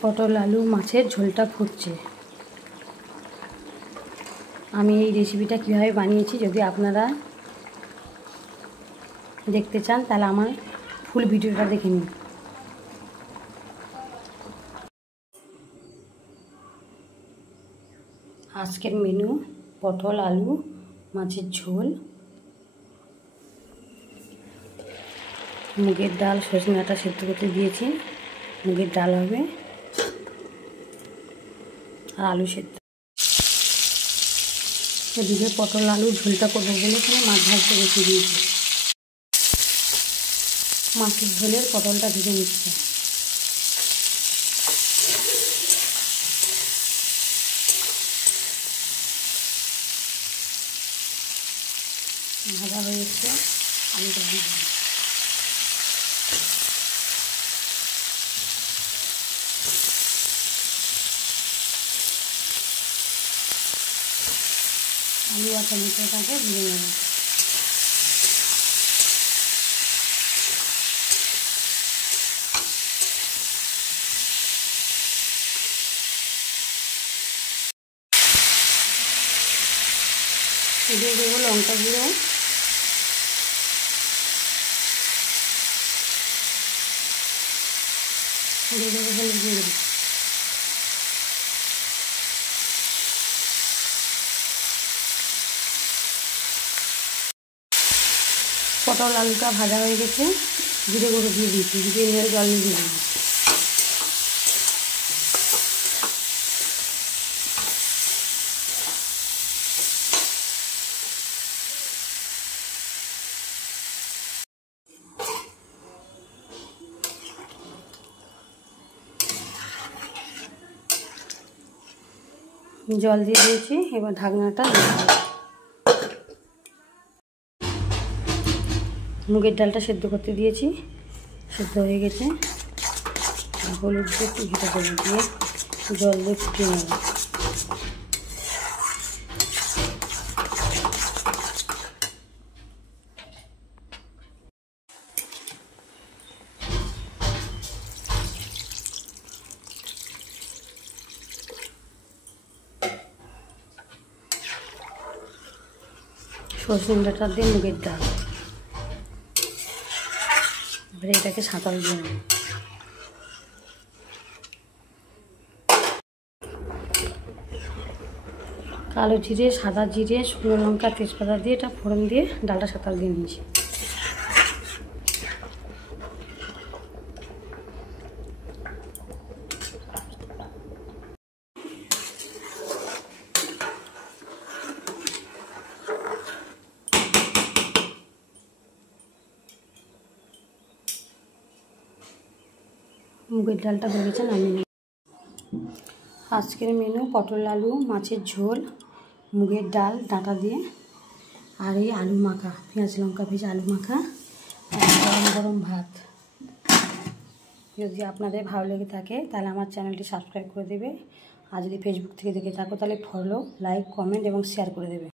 পটল আলু মাছের ঝোলটা ফুটছে। আমি এই রেসিপিটা কীভাবে বানিয়েছি যদি আপনারা দেখতে চান তাহলে আমার ফুল ভিডিওটা দেখে নিন। আজকের মেনু পটল আলু মাছের ঝোল, মুগের ডাল সজনে ডাঁটা সেদ্ধ করতে দিয়েছি, মুগের ডাল হবে আর আলু সেদ্ধ। এদিকে পটল আলু ঝোলটা করবো বলে এখানে মাছ ভাজতে রেখে দিয়েছি। মাছের ঝোলের পটলটা ভেজে নিচ্ছে। ভাজা হয়ে এসছে, আলুটা দিয়ে আলু আর টমেটোটাকে ভেজে নেব। দিয়ে দেবো লঙ্কা গুঁড়ো, দিয়ে দেবো হলুদ গুঁড়ো, পটল আলুটা ভাজা হয়ে গেছে, জিরে গুঁড়ো দিয়ে দিয়েছি, দিয়ে নিয়ে জল দিয়ে দেবো। জল দিয়ে দিয়েছি, এবার ঢাকনাটা মুগের ডালটা সেদ্ধ করতে দিয়েছি, সেদ্ধ হয়ে গেছে। হলুদ দিয়ে একটু ঘেটে করে দিয়ে জল দিয়ে ফুটিয়ে নেব। সজনে ডাঁটা দিয়ে মুগের ডাল, এবারে এটাকে সাঁতাল দিয়ে নেব। কালো জিরে, সাদা জিরে, শুকনো লঙ্কা, তেজপাতা দিয়ে এটা ফোড়ন দিয়ে ডালটা সাঁতাল দিয়ে নিয়েছি। মুগের ডালটা হয়ে গেছে, নামিয়ে নিই। আজকের মেনু পটল আলু মাছের ঝোল, মুগের ডাল ডাঁটা দিয়ে, আর এই আলু মাখা, পেঁয়াজ লঙ্কা ভেজে আলু মাখা, আর গরম গরম ভাত। যদি আপনাদের ভালো লেগে থাকে তাহলে আমার চ্যানেলটি সাবস্ক্রাইব করে দেবে, আর যদি ফেসবুক থেকে দেখে থাকো তাহলে ফলো, লাইক, কমেন্ট এবং শেয়ার করে দেবে।